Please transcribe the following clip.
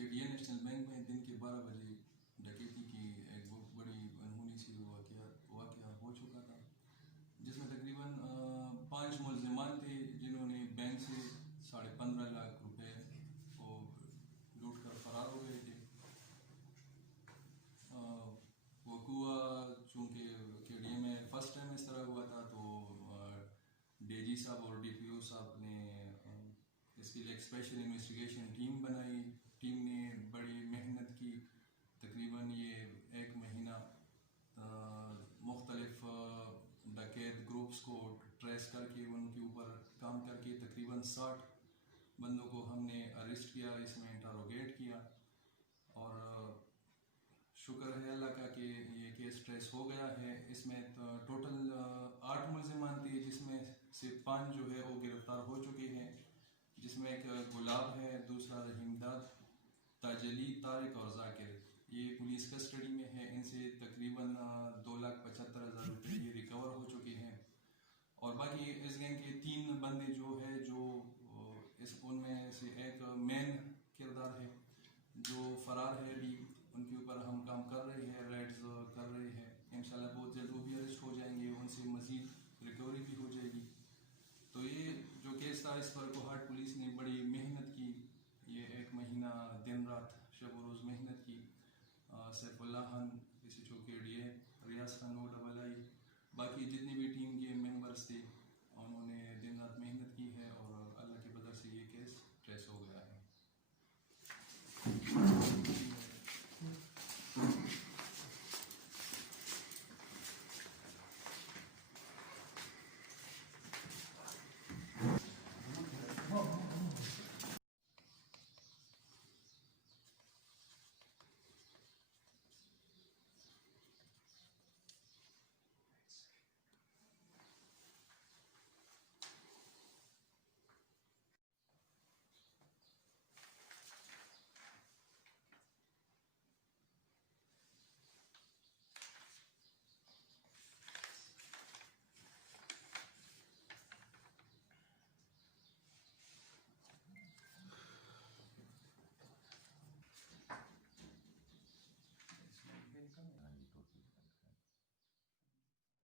KDA national bank में दिन के 12 बजे डकैती की एक बहुत बड़ी अनहोनी सी वाक़या हो चुका था, जिसमें तकरीबन 5 मुलज़िमान थे जिन्होंने बैंक से 15.5 लाख रुपए को लूट कर फरार हो गए थे। वकूआ चूँकि केडीए में फ़र्स्ट टाइम इस तरह हुआ था, तो डीजी साहब और डीपीओ साहब ने इसके लिए एक स्पेशल इन्वेस्टिगेशन टीम बनाई। टीम ने बड़ी मेहनत की, तकरीबन ये 1 महीना मुख्तलिफ डकैत ग्रुप्स को ट्रेस करके उनके ऊपर काम करके तकरीबन 60 बंदों को हमने अरेस्ट किया, इसमें इंटरोगेट किया। और शुक्र है अल्लाह का कि ये केस ट्रेस हो गया है। इसमें तो टोटल 8 मुलज़िमान थे, जिसमें से 5 जो है वो गिरफ्तार हो चुके हैं, जिसमें एक गुलाब है, दूसरा रहीमदाद, ताजली, तारिक और जाकिर। ये पुलिस कस्टडी में है। इनसे तकरीबन 2,75,000 रुपये ये रिकवर हो चुके हैं। और बाकी इस गैंग के 3 बंदे जो है जो इस उनमें से एक मेन किरदार है जो फरार है। अभी उनके ऊपर हम काम कर रहे हैं, रेड्स कर रहे हैं। इंशाल्लाह बहुत जल्द वो भी अरेस्ट हो जाएंगे, उनसे मज़ीद रिकवरी भी हो जाएगी। तो ये जो केस था, इस पर कोहाट पुलिस ने बड़ी मेहनत की। ये 1 महीना दिन रात शब रोज़ मेहनत की। सैफुल्लाह खान किसी चौकी D A, Riyaz Khan OII, बाकी जितने भी टीम के मेंबर्स थे